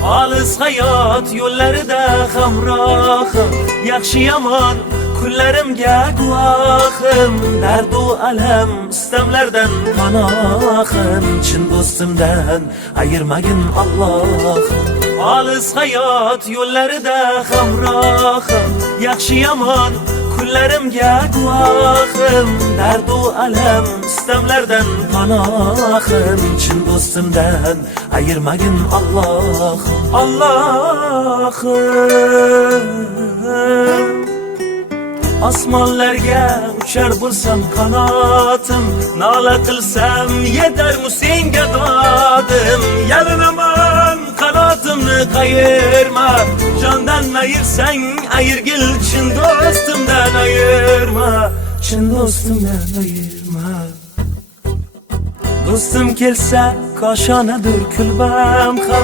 Olis hayot yo'llarida hamrohim, yaxshi yomon kunlarimga guvohim. Dardu alam istamlardan panohim, chin do'stimdan ayirmagin Allohim. Olis hayot yo'llarida hamrohim, yaxshi yomon kunlarimga guvohim. Dardu alam istamlardan panohim, chin do'stimdan ayirmagin Allohim. Allohim, osmonlarga uchar bo'lsam qanotim, nola qilsam yetarmi senga dodim. Yalinaman qanotimni qayirma, jondan ayirsang ayirgil, chin do'stimdan ayirma, chin do'stimdan ayirma. Do'stim kelsa koshonadir kulbam ham,